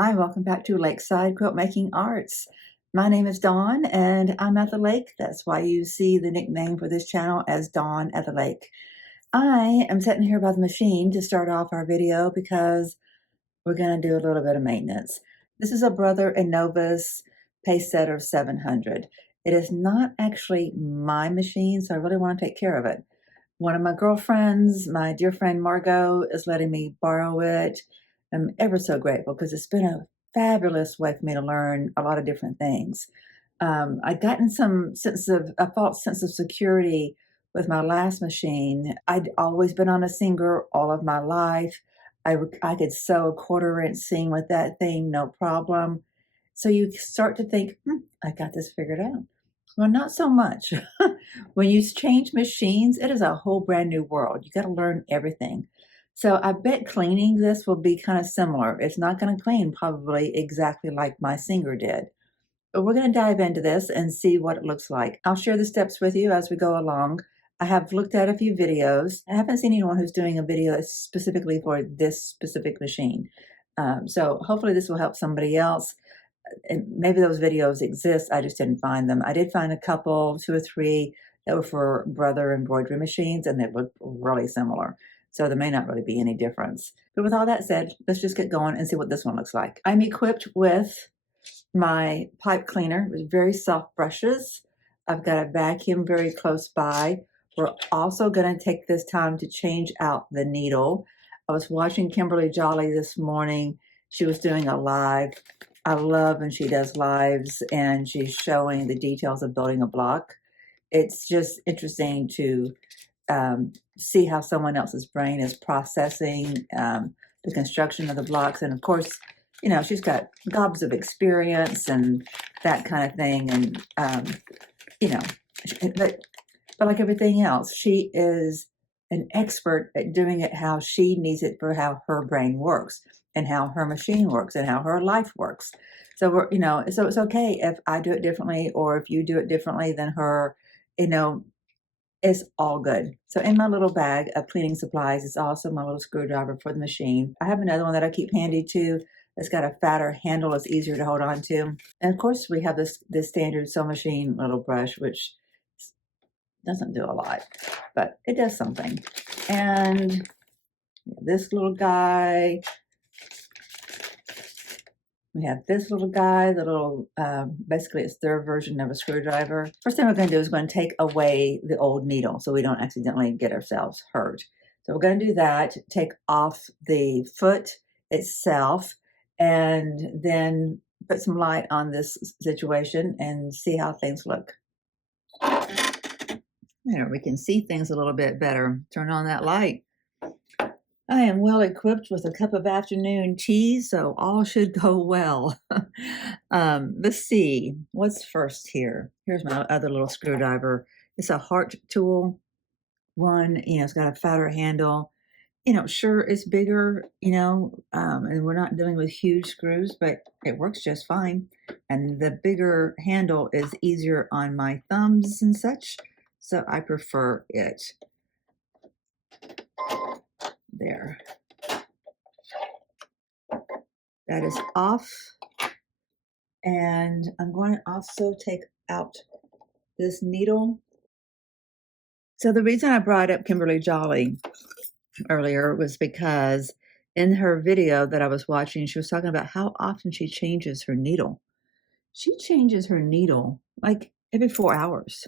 Hi, welcome back to Lakeside Quilt Making Arts. My name is Dawn and I'm at the lake. That's why you see the nickname for this channel as Dawn at the Lake. I am sitting here by the machine to start off our video because we're going to do a little bit of maintenance. This is a Brother & Novus Pacesetter 700. It is not actually my machine, so I really want to take care of it. One of my girlfriends, my dear friend Margot, is letting me borrow it. I'm ever so grateful because it's been a fabulous way for me to learn a lot of different things. I'd gotten a false sense of security with my last machine. I'd always been on a Singer all of my life. I could sew a 1/4-inch seam with that thing, no problem. So you start to think, I got this figured out. Well, not so much. When you change machines, it is a whole brand new world. You got to learn everything. So I bet cleaning this will be kind of similar. It's not going to clean probably exactly like my Singer did. But we're going to dive into this and see what it looks like. I'll share the steps with you as we go along. I have looked at a few videos. I haven't seen anyone who's doing a video specifically for this specific machine. So hopefully this will help somebody else. And maybe those videos exist, I just didn't find them. I did find a couple, 2 or 3, that were for Brother embroidery machines, and they look really similar. So there may not really be any difference. But with all that said, let's just get going and see what this one looks like. I'm equipped with my pipe cleaner with very soft brushes. I've got a vacuum very close by. We're also going to take this time to change out the needle. I was watching Kimberly Jolly this morning. She was doing a live. I love when she does lives and she's showing the details of building a block. It's just interesting to see how someone else's brain is processing the construction of the blocks. And of course, you know, she's got gobs of experience and that kind of thing. And, you know, but like everything else, she is an expert at doing it how she needs it for how her brain works and how her machine works and how her life works. So we're, you know, so it's okay if I do it differently or if you do it differently than her, you know, it's all good. So in my little bag of cleaning supplies is also my little screwdriver for the machine. I have another one that I keep handy too. It's got a fatter handle. It's easier to hold on to. And of course we have this standard sew machine little brush, which doesn't do a lot, but it does something. And this little guy, we have this little guy, the little, basically it's their version of a screwdriver. First thing we're going to do is going to take away the old needle so we don't accidentally get ourselves hurt. So we're going to do that, take off the foot itself, and then put some light on this situation and see how things look. There, we can see things a little bit better. Turn on that light. I am well equipped with a cup of afternoon tea, so all should go well. Let's see, what's first here? Here's my other little screwdriver. It's a heart tool one, you know, it's got a fatter handle. You know, sure, it's bigger, you know, and we're not dealing with huge screws, but it works just fine. And the bigger handle is easier on my thumbs and such, so I prefer it. There. That is off. And I'm going to also take out this needle. So the reason I brought up Kimberly Jolly earlier was because in her video that I was watching, she was talking about how often she changes her needle. She changes her needle like every 4 hours.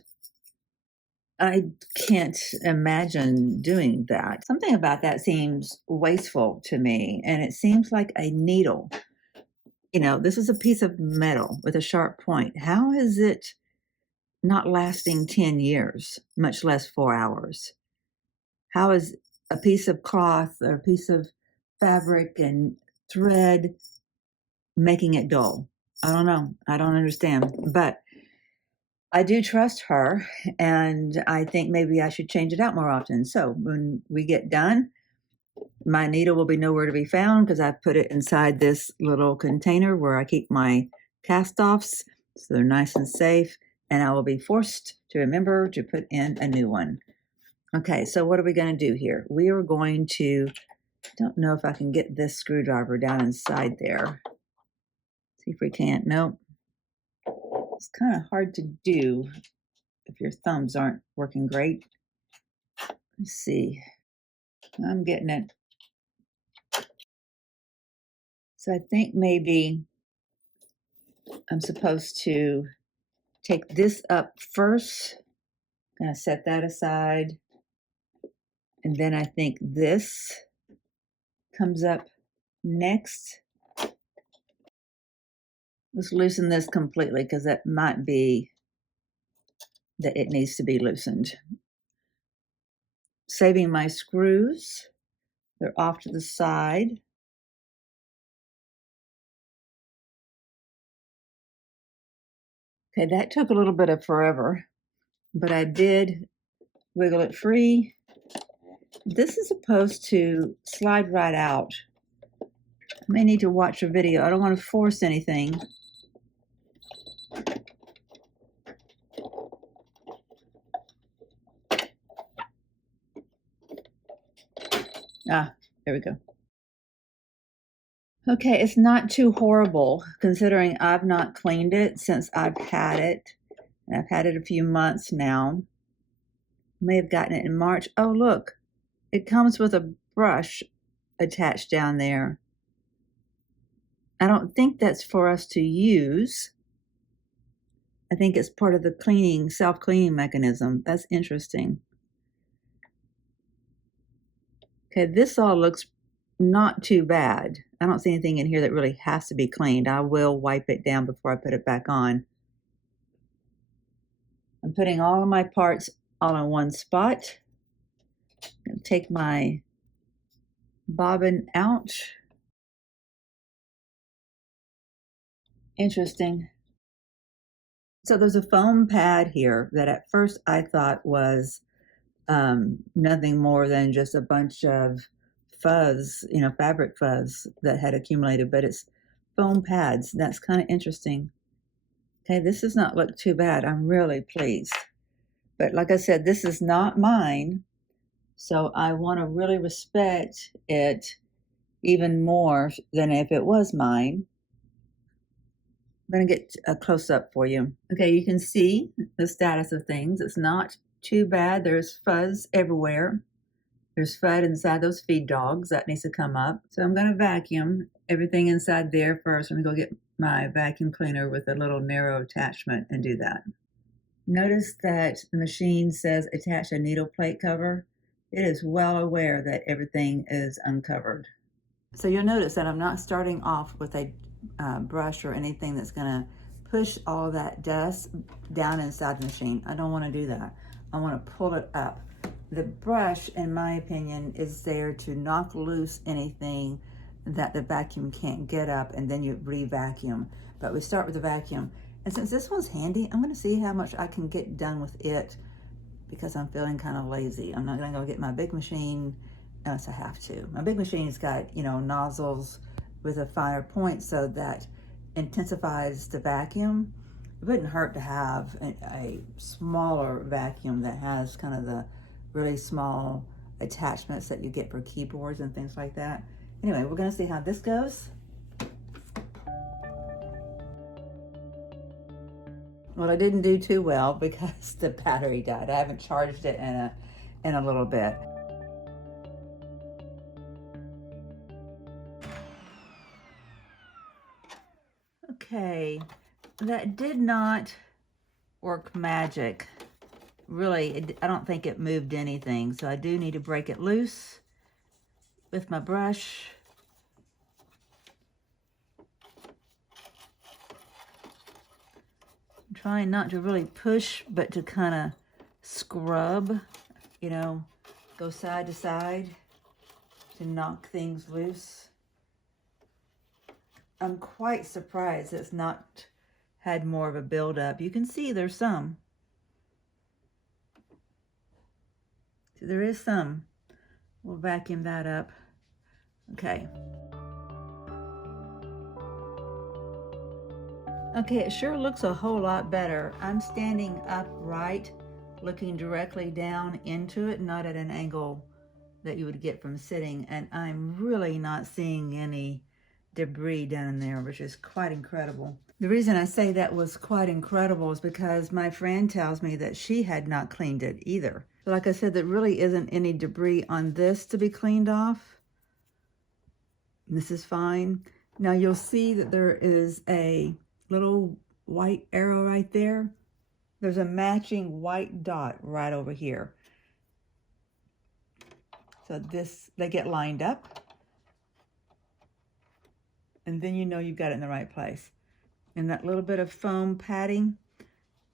I can't imagine doing that. Something about that seems wasteful to me, and it seems like a needle. You know, this is a piece of metal with a sharp point. How is it not lasting 10 years, much less 4 hours? How is a piece of cloth or a piece of fabric and thread making it dull? I don't know. I don't understand. But I do trust her, and I think maybe I should change it out more often. So when we get done, my needle will be nowhere to be found because I put it inside this little container where I keep my cast-offs, so they're nice and safe, and I will be forced to remember to put in a new one. Okay, so what are we going to do here? We are going to, I don't know if I can get this screwdriver down inside there. See if we can't. Nope. It's kind of hard to do if your thumbs aren't working great. Let's see. I'm getting it. So I think maybe I'm supposed to take this up first. I'm going to set that aside. And then I think this comes up next. Let's loosen this completely because that might be that it needs to be loosened. Saving my screws. They're off to the side. Okay, that took a little bit of forever, but I did wiggle it free. This is supposed to slide right out. I may need to watch a video. I don't want to force anything. Ah, there we go. Okay, it's not too horrible considering I've not cleaned it since I've had it. And I've had it a few months now. May have gotten it in March. Oh, look, it comes with a brush attached down there. I don't think that's for us to use. I think it's part of the cleaning, self-cleaning mechanism. That's interesting. Okay, this all looks not too bad. I don't see anything in here that really has to be cleaned. I will wipe it down before I put it back on. I'm putting all of my parts all in one spot. I'm going to take my bobbin out. Interesting. So there's a foam pad here that at first I thought was nothing more than just a bunch of fuzz, fabric fuzz that had accumulated, but it's foam pads. That's kind of interesting. Okay, this does not look too bad. I'm really pleased. But like I said, this is not mine, so I want to really respect it even more than if it was mine. I'm going to get a close-up for you. Okay, you can see the status of things. It's not too bad. There's fuzz everywhere. There's fuzz inside those feed dogs. That needs to come up. So I'm going to vacuum everything inside there first. I'm going to go get my vacuum cleaner with a little narrow attachment and do that. Notice that the machine says attach a needle plate cover. It is well aware that everything is uncovered. So you'll notice that I'm not starting off with a brush or anything that's going to push all that dust down inside the machine. I don't want to do that. I want to pull it up. The brush, in my opinion, is there to knock loose anything that the vacuum can't get up, and then you re-vacuum. But we start with the vacuum. And since this one's handy, I'm going to see how much I can get done with it because I'm feeling kind of lazy. I'm not going to go get my big machine unless I have to. My big machine's got, nozzles with a finer point so that intensifies the vacuum. It wouldn't hurt to have a smaller vacuum that has kind of the really small attachments that you get for keyboards and things like that. Anyway, we're going to see how this goes. Well, I didn't do too well because the battery died. I haven't charged it in a little bit. Okay, that did not work magic. Really, I don't think it moved anything, so I do need to break it loose with my brush. I'm trying not to really push, but to kind of scrub, go side to side to knock things loose. I'm quite surprised it's not had more of a buildup. You can see there's some. So there is some. We'll vacuum that up. Okay. Okay, it sure looks a whole lot better. I'm standing upright, looking directly down into it, not at an angle that you would get from sitting, and I'm really not seeing any debris down in there, which is quite incredible. The reason I say that was quite incredible is because my friend tells me that she had not cleaned it either. Like I said, there really isn't any debris on this to be cleaned off. This is fine. Now you'll see that there is a little white arrow right there. There's a matching white dot right over here. So they get lined up. And then you know you've got it in the right place. And that little bit of foam padding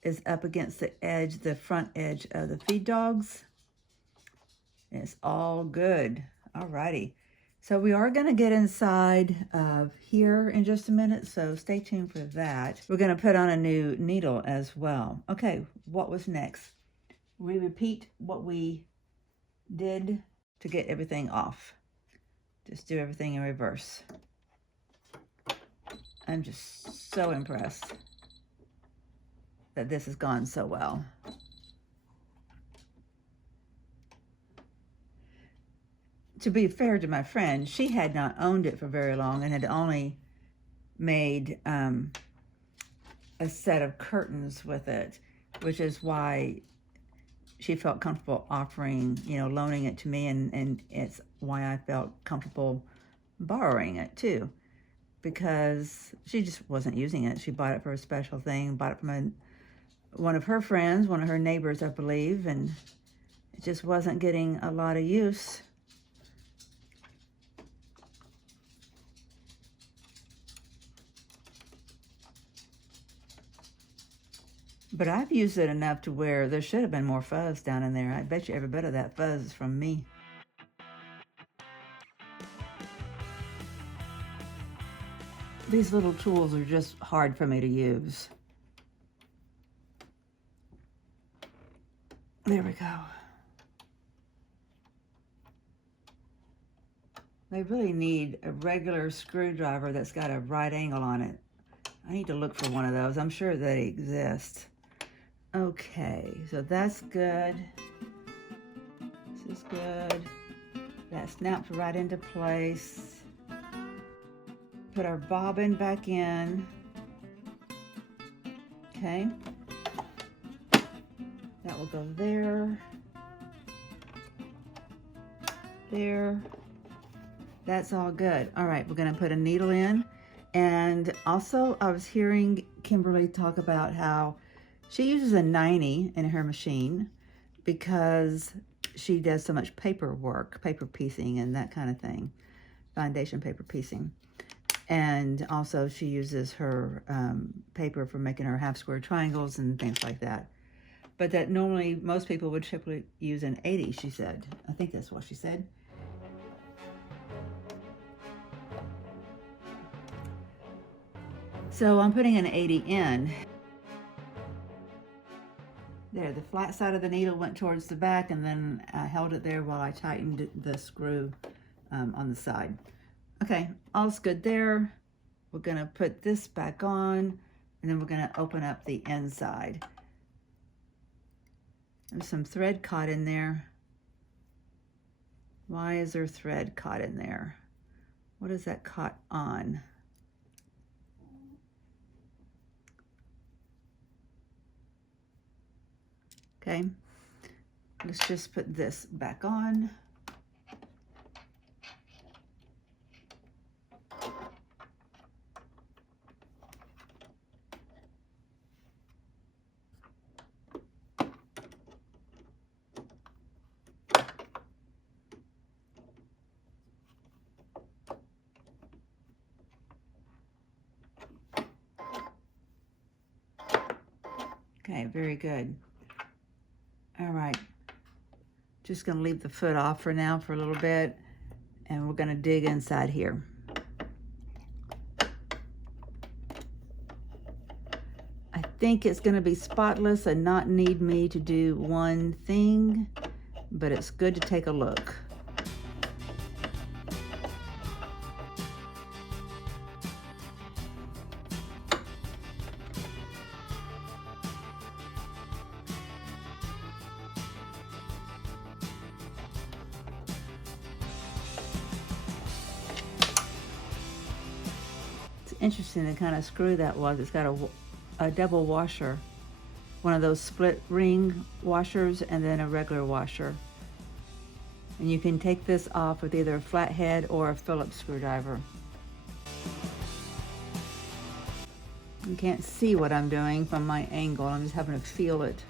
is up against the edge, the front edge of the feed dogs. And it's all good. Alrighty. So we are going to get inside of here in just a minute, so stay tuned for that. We're going to put on a new needle as well. Okay, what was next? We repeat what we did to get everything off. Just do everything in reverse. I'm just so impressed that this has gone so well. To be fair to my friend, she had not owned it for very long and had only made a set of curtains with it, which is why she felt comfortable offering, loaning it to me, and it's why I felt comfortable borrowing it too, because she just wasn't using it. She bought it for a special thing, bought it from one of her friends, one of her neighbors, I believe, and it just wasn't getting a lot of use. But I've used it enough to where there should have been more fuzz down in there. I bet you every bit of that fuzz is from me. These little tools are just hard for me to use. There we go. They really need a regular screwdriver that's got a right angle on it. I need to look for one of those. I'm sure they exist. Okay, so that's good. This is good. That snaps right into place. Put our bobbin back in. Okay. That will go there. There. That's all good. All right, we're gonna put a needle in. And also, I was hearing Kimberly talk about how she uses a 90 in her machine because she does so much paper work, paper piecing and that kind of thing, foundation paper piecing. And also she uses her paper for making her half square triangles and things like that. But that normally most people would typically use an 80, she said. I think that's what she said. So I'm putting an 80 in. There, the flat side of the needle went towards the back, and then I held it there while I tightened the screw on the side. Okay, all's good there. We're gonna put this back on, and then we're gonna open up the inside. There's some thread caught in there. Why is there thread caught in there? What is that caught on? Okay, let's just put this back on. Okay, very good. All right, just gonna leave the foot off for now for a little bit, and we're gonna dig inside here. I think it's gonna be spotless and not need me to do one thing, but it's good to take a look. interesting the kind of screw that was. It's got a double washer, one of those split ring washers and then a regular washer. And you can take this off with either a flathead or a Phillips screwdriver. You can't see what I'm doing from my angle. I'm just having to feel it.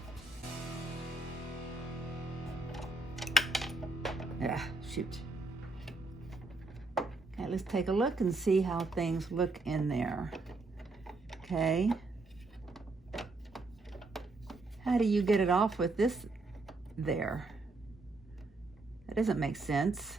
Yeah, shoot. Okay, let's take a look and see how things look in there. Okay. How do you get it off with this there? That doesn't make sense.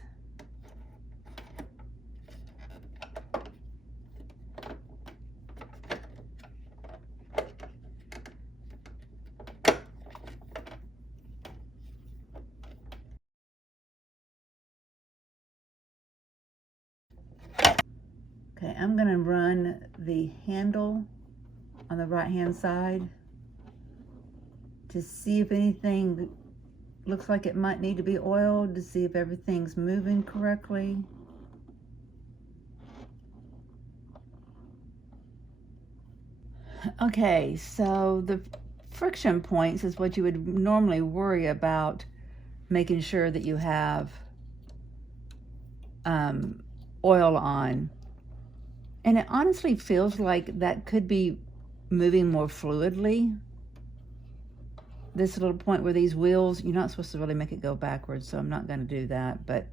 Okay, I'm going to run the handle on the right hand side to see if anything looks like it might need to be oiled, to see if everything's moving correctly. Okay, so the friction points is what you would normally worry about, making sure that you have oil on. And it honestly feels like that could be moving more fluidly. This little point where these wheels, you're not supposed to really make it go backwards, so I'm not going to do that. But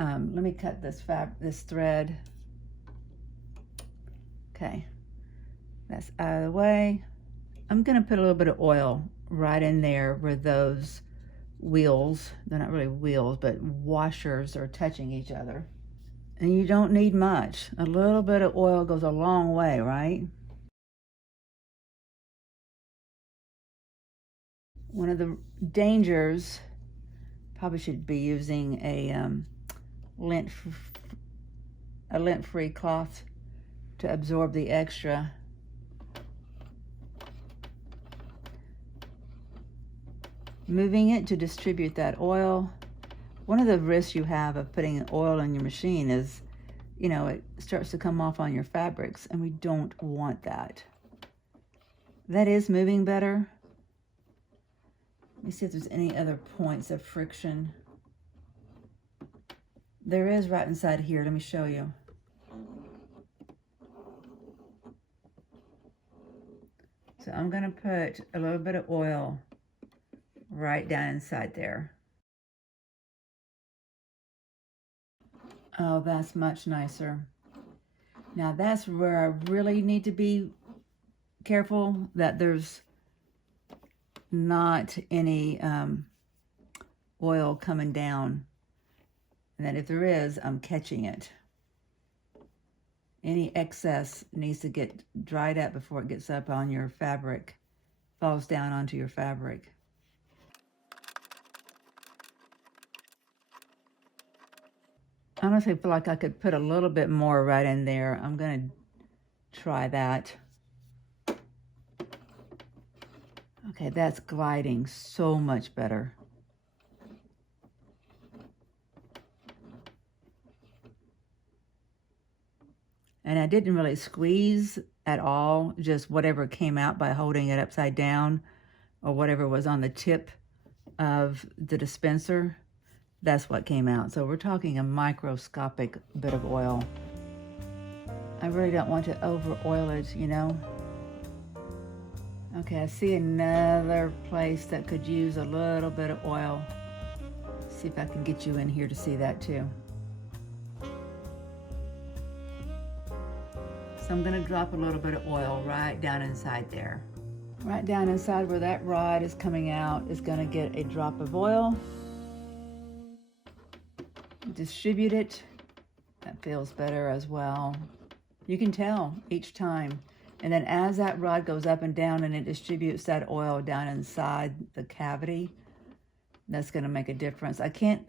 let me cut this thread. Okay, that's out of the way. I'm going to put a little bit of oil right in there where those wheels, they're not really wheels, but washers are touching each other. And you don't need much. A little bit of oil goes a long way, right? One of the dangers, probably should be using a lint-free cloth to absorb the extra. Moving it to distribute that oil. One of the risks you have of putting oil in your machine is, you know, it starts to come off on your fabrics, and we don't want that. That is moving better. Let me see if there's any other points of friction. There is right inside here. Let me show you. So I'm going to put a little bit of oil right down inside there. Oh, that's much nicer. Now that's where I really need to be careful that there's not any oil coming down, and that if there is, I'm catching it. Any excess needs to get dried up before it gets up on your fabric, falls down onto your fabric. I honestly feel like I could put a little bit more right in there. I'm going to try that. Okay, that's gliding so much better. And I didn't really squeeze at all, just whatever came out by holding it upside down or whatever was on the tip of the dispenser. That's what came out. So we're talking a microscopic bit of oil. I really don't want to over oil it, you know. Okay, I see another place that could use a little bit of oil. See if I can get you in here to see that too. So I'm going to drop a little bit of oil right down inside there. Right down inside where that rod is coming out is going to get a drop of oil. Distribute it. That feels better as well. You can tell each time. And then as that rod goes up and down and it distributes that oil down inside the cavity, that's going to make a difference. I can't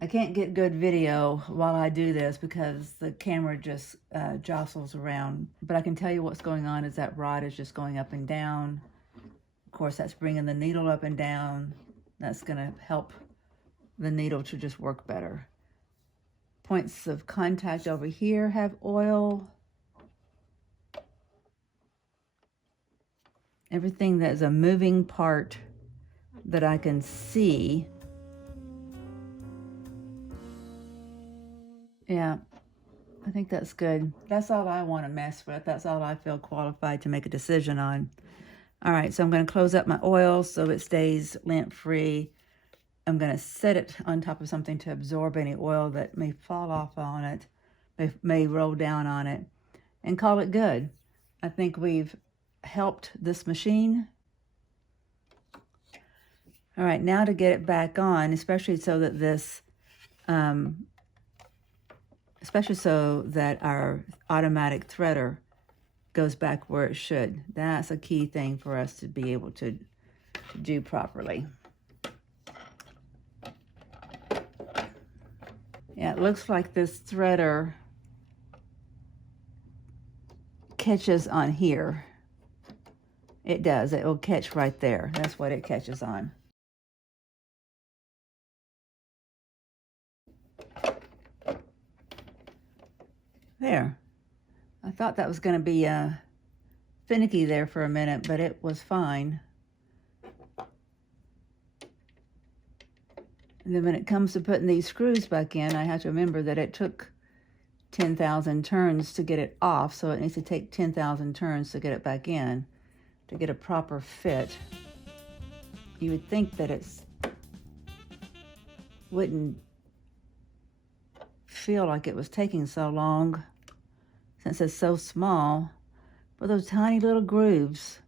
get good video while I do this because the camera just jostles around. But I can tell you what's going on is that rod is just going up and down. Of course, that's bringing the needle up and down. That's going to help the needle to just work better. points of contact over here have oil. Everything that's a moving part that I can see. Yeah, I think that's good. That's all I want to mess with. That's all I feel qualified to make a decision on. All right, so I'm going to close up my oil so it stays lint-free. I'm going to set it on top of something to absorb any oil that may fall off on it, may roll down on it, and call it good. I think we've helped this machine. All right, now to get it back on, especially so that this, especially so that our automatic threader goes back where it should. That's a key thing for us to be able to do properly. Yeah, it looks like this threader catches on here. It does. It will catch right there. That's what it catches on. There. I thought that was going to be finicky there for a minute, but it was fine. And then when it comes to putting these screws back in, I have to remember that it took 10,000 turns to get it off, so it needs to take 10,000 turns to get it back in to get a proper fit. You would think that it wouldn't feel like it was taking so long since it's so small, but those tiny little grooves.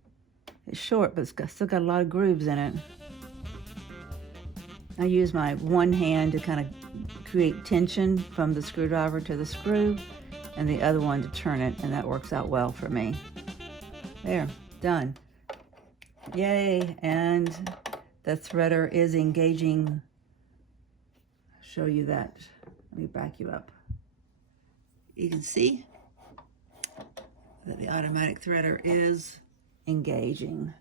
It's short, but it's still got a lot of grooves in it. I use my one hand to kind of create tension from the screwdriver to the screw, and the other one to turn it, and that works out well for me. There, done. Yay, and the threader is engaging. I'll show you that. Let me back you up. You can see that the automatic threader is engaging.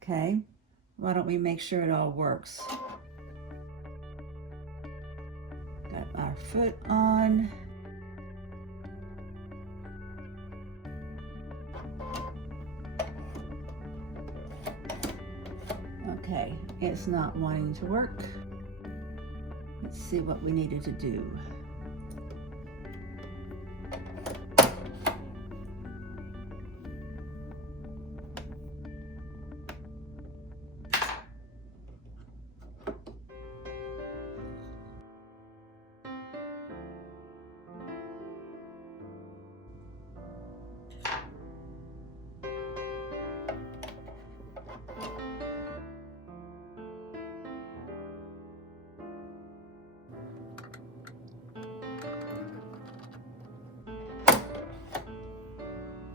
Okay, why don't we make sure it all works? Got our foot on. Okay, it's not wanting to work. Let's see what we needed to do.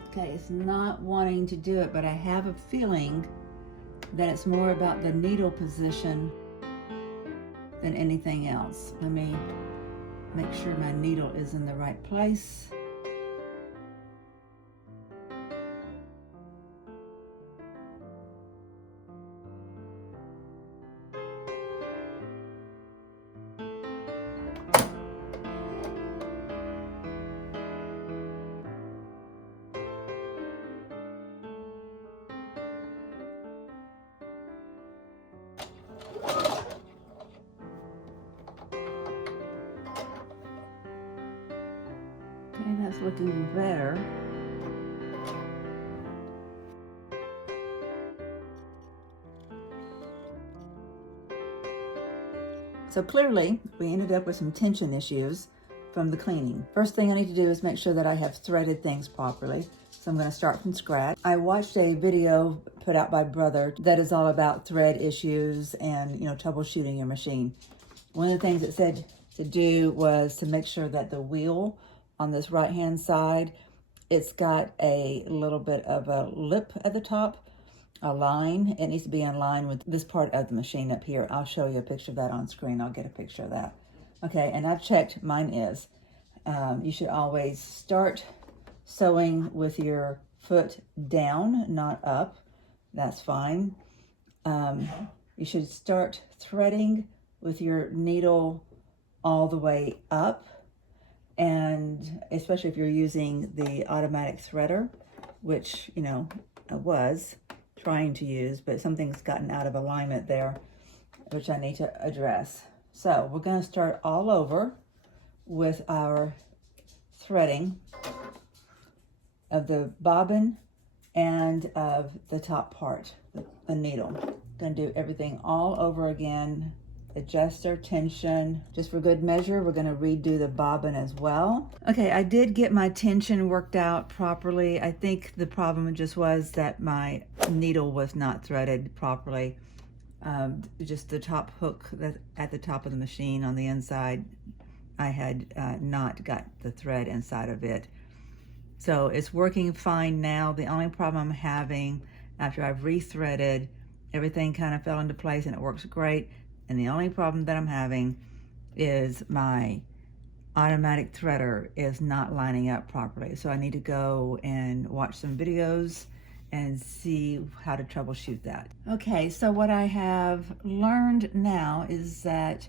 Okay, it's not wanting to do it, but I have a feeling that it's more about the needle position than anything else. Let me make sure my needle is in the right place. Okay, that's looking better. So clearly, we ended up with some tension issues from the cleaning. First thing I need to do is make sure that I have threaded things properly. So I'm going to start from scratch. I watched a video put out by Brother that is all about thread issues and, troubleshooting your machine. One of the things it said to do was to make sure that the wheel on this right-hand side, it's got a little bit of a lip at the top, a line. It needs to be in line with this part of the machine up here. I'll show you a picture of that on screen. I'll get a picture of that. Okay, and I've checked, mine is. You should always start sewing with your foot down, not up. That's fine. You should start threading with your needle all the way up, and especially if you're using the automatic threader, which, you know, I was trying to use, but something's gotten out of alignment there, which I need to address. So we're going to start all over with our threading of the bobbin and of the top part, the needle. Going to do everything all over again, adjust our tension. Just for good measure, we're going to redo the bobbin as well. Okay, I did get my tension worked out properly. I think the problem just was that my needle was not threaded properly. Just the top hook at the top of the machine on the inside, I had not got the thread inside of it. So it's working fine now. The only problem I'm having after I've rethreaded, everything kind of fell into place and it works great. And the only problem that I'm having is my automatic threader is not lining up properly. So I need to go and watch some videos and see how to troubleshoot that. Okay, so what I have learned now is that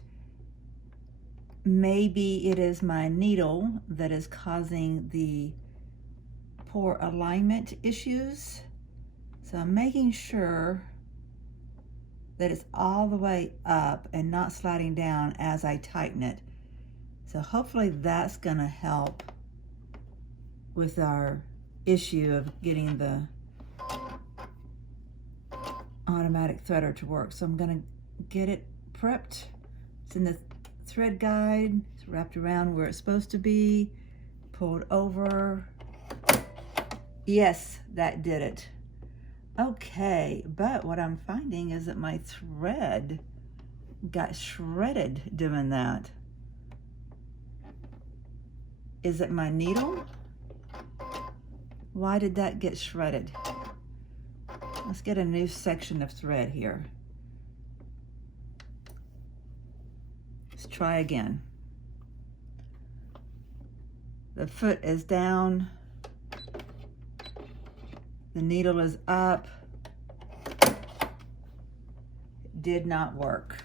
maybe it is my needle that is causing the poor alignment issues. So I'm making sure that it's all the way up and not sliding down as I tighten it. So hopefully that's gonna help with our issue of getting the automatic threader to work. So I'm gonna get it prepped. It's in the thread guide. It's wrapped around where it's supposed to be, pulled over. Yes, that did it. Okay, but what I'm finding is that my thread got shredded doing that. Is it my needle? Why did that get shredded? Let's get a new section of thread here. Let's try again. The foot is down. The needle is up. It did not work.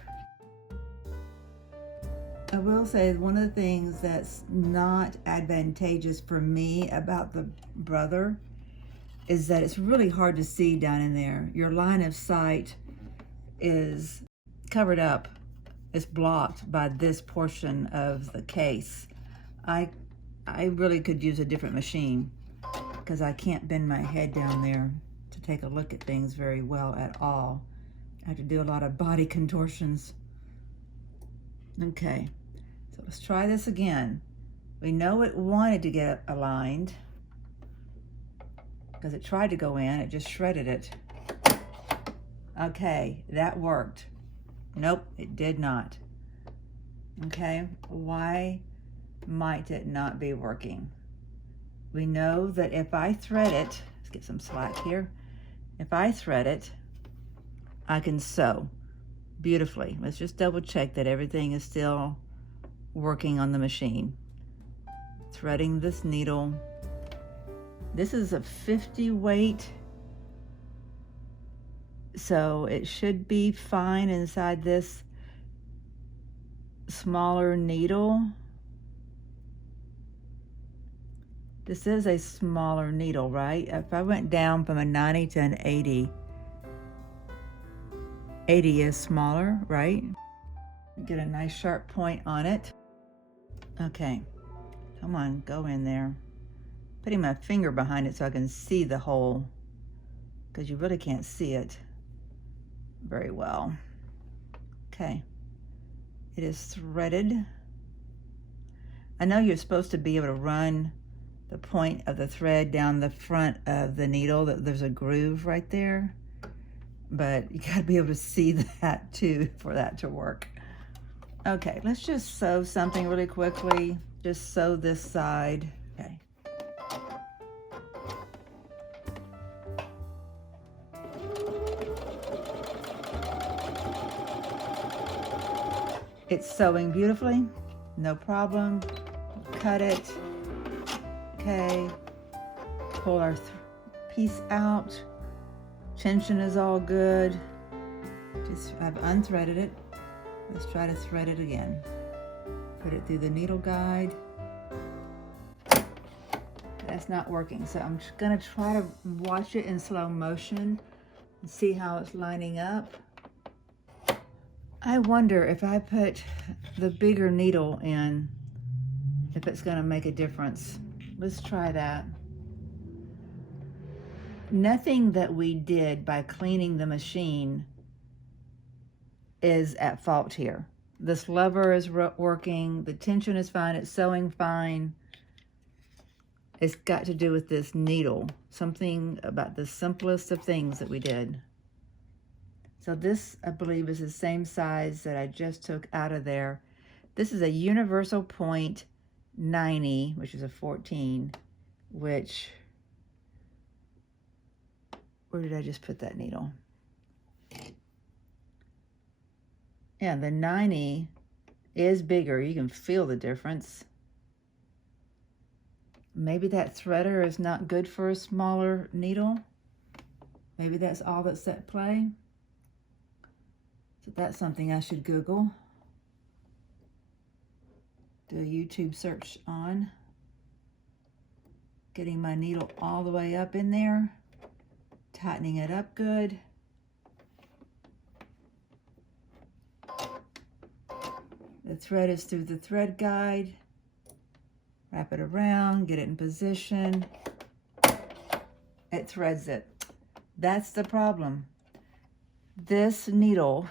I will say one of the things that's not advantageous for me about the brother is that it's really hard to see down in there. Your line of sight is covered up. It's blocked by this portion of the case. I really could use a different machine because I can't bend my head down there to take a look at things very well at all. I have to do a lot of body contortions. Okay, so let's try this again. We know it wanted to get aligned because it tried to go in, it just shredded it. Okay, that worked. Nope, it did not. Okay, why might it not be working? We know that if I thread it, let's get some slack here. If I thread it, I can sew beautifully. Let's just double check that everything is still working on the machine. Threading this needle. This is a 50 weight, so it should be fine inside this smaller needle. This is a smaller needle, right? If I went down from a 90 to an 80, 80 is smaller, right? Get a nice sharp point on it. Okay, come on, go in there. Putting my finger behind it so I can see the hole, because you really can't see it very well. Okay, it is threaded. I know you're supposed to be able to run the point of the thread down the front of the needle, that there's a groove right there, but you gotta be able to see that too for that to work. Okay, let's just sew something really quickly. Just sew this side. Okay. It's sewing beautifully, no problem. Cut it. Okay, pull our piece out. Tension is all good. Just I've unthreaded it. Let's try to thread it again. Put it through the needle guide. That's not working, so I'm just gonna try to watch it in slow motion and see how it's lining up. I wonder if I put the bigger needle in, if it's gonna make a difference. Let's try that. Nothing that we did by cleaning the machine is at fault here. This lever is working, the tension is fine, it's sewing fine. It's got to do with this needle, something about the simplest of things that we did. So this, I believe, is the same size that I just took out of there. This is a universal point 90, which is a 14, which, where did I just put that needle? Yeah, the 90 is bigger. You can feel the difference. Maybe that threader is not good for a smaller needle. Maybe that's all that's at play. So that's something I should Google. Do a YouTube search on. Getting my needle all the way up in there. Tightening it up good. The thread is through the thread guide. Wrap it around, get it in position. It threads it. That's the problem. This needle,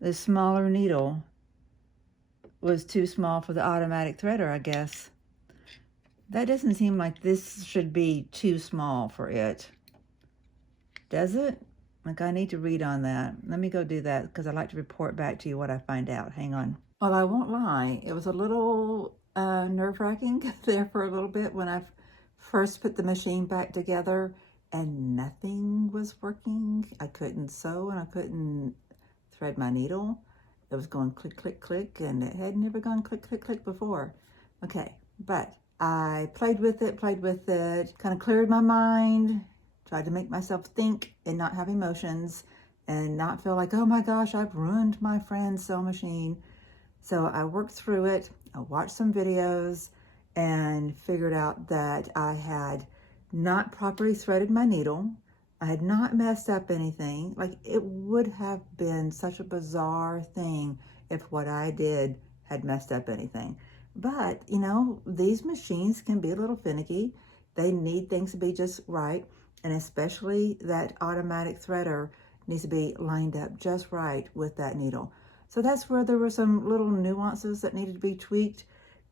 this smaller needle, was too small for the automatic threader, I guess. That doesn't seem like this should be too small for it. Does it? Like, I need to read on that. Let me go do that because I'd like to report back to you what I find out. Hang on. Well, I won't lie. It was a little nerve-wracking there for a little bit when I first put the machine back together and nothing was working. I couldn't sew and I couldn't thread my needle. It was going click, click, click, and it had never gone click, click, click before. Okay, but I played with it, kind of cleared my mind, tried to make myself think and not have emotions and not feel like, oh my gosh, I've ruined my friend's sewing machine. So I worked through it, I watched some videos and figured out that I had not properly threaded my needle. I had not messed up anything. Like, it would have been such a bizarre thing if what I did had messed up anything. But, you know, these machines can be a little finicky. They need things to be just right. And especially that automatic threader needs to be lined up just right with that needle. So that's where there were some little nuances that needed to be tweaked.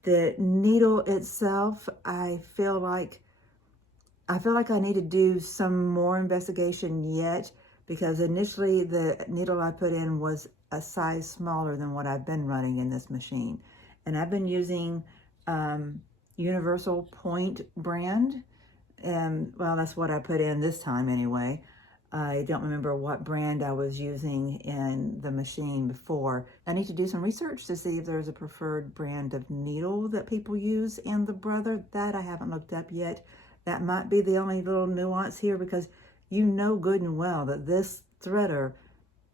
The needle itself, I feel like I need to do some more investigation yet, because initially the needle I put in was a size smaller than what I've been running in this machine. And I've been using Universal Point brand. And well, that's what I put in this time anyway. I don't remember what brand I was using in the machine before. I need to do some research to see if there's a preferred brand of needle that people use in the Brother. That I haven't looked up yet. That might be the only little nuance here, because you know good and well that this threader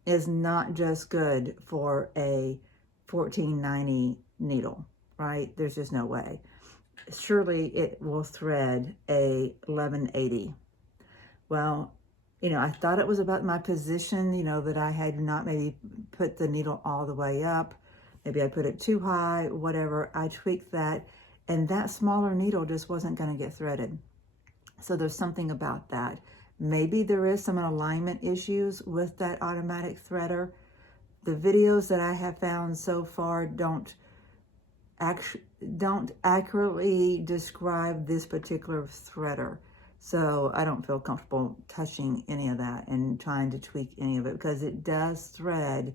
is not just good for a 1490 needle, right? There's just no way. Surely it will thread a 1180. Well, you know, I thought it was about my position, you know, that I had not maybe put the needle all the way up. Maybe I put it too high, whatever. I tweaked that, and that smaller needle just wasn't going to get threaded. So there's something about that. Maybe there is some alignment issues with that automatic threader. The videos that I have found so far don't accurately describe this particular threader. So I don't feel comfortable touching any of that and trying to tweak any of it, because it does thread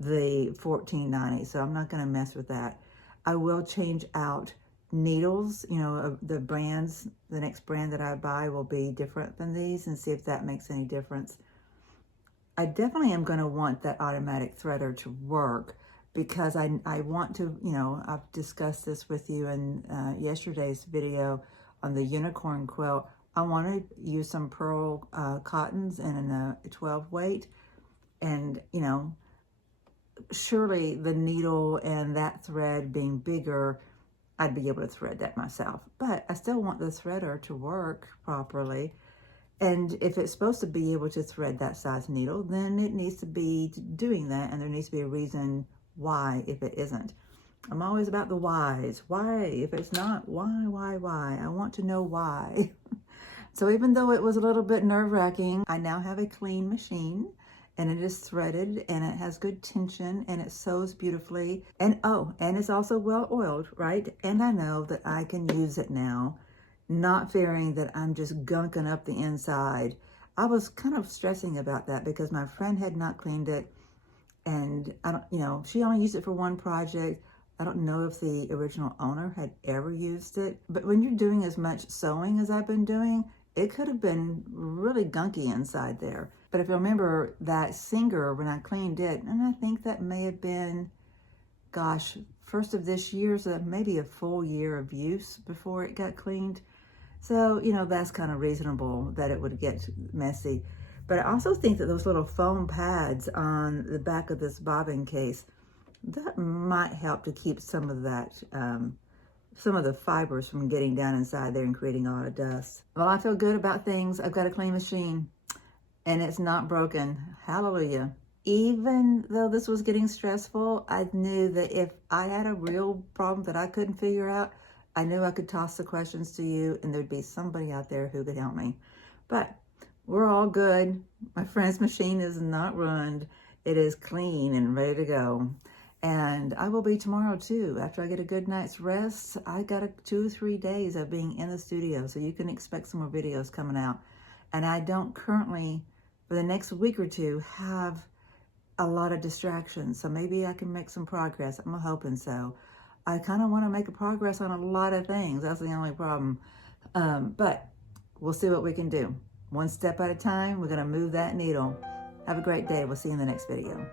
the 1490. So I'm not going to mess with that. I will change out needles, you know, the brands. The next brand that I buy will be different than these, and see if that makes any difference. I definitely am going to want that automatic threader to work, because I want to, you know, I've discussed this with you in yesterday's video on the unicorn quilt. I want to use some pearl cottons in a 12 weight, and, you know, surely the needle and that thread being bigger, I'd be able to thread that myself. But I still want the threader to work properly. And if it's supposed to be able to thread that size needle, then it needs to be doing that, and there needs to be a reason why if it isn't. I'm always about the whys. Why? If it's not, why? I want to know why. So even though it was a little bit nerve-wracking, I now have a clean machine, and it is threaded, and it has good tension, and it sews beautifully. And oh, and it's also well oiled, right? And I know that I can use it now, not fearing that I'm just gunking up the inside. I was kind of stressing about that because my friend had not cleaned it, and I don't, you know, she only used it for one project. I don't know if the original owner had ever used it, but when you're doing as much sewing as I've been doing, it could have been really gunky inside there. But if you remember that Singer, when I cleaned it, and I think that may have been, gosh, first of this year, so maybe a full year of use before it got cleaned. So, you know, that's kind of reasonable that it would get messy. But I also think that those little foam pads on the back of this bobbin case, that might help to keep some of that, some of the fibers from getting down inside there and creating a lot of dust. Well, I feel good about things. I've got a clean machine and it's not broken. Hallelujah. Even though this was getting stressful, I knew that if I had a real problem that I couldn't figure out, I knew I could toss the questions to you and there'd be somebody out there who could help me. But we're all good. My friend's machine is not ruined. It is clean and ready to go. And I will be tomorrow too. After I get a good night's rest, I got 2 or 3 days of being in the studio. So you can expect some more videos coming out. And I don't currently, for the next week or two, have a lot of distractions. So maybe I can make some progress. I'm hoping so. I kind of want to make a progress on a lot of things. That's the only problem. But we'll see what we can do. One step at a time, we're going to move that needle. Have a great day. We'll see you in the next video.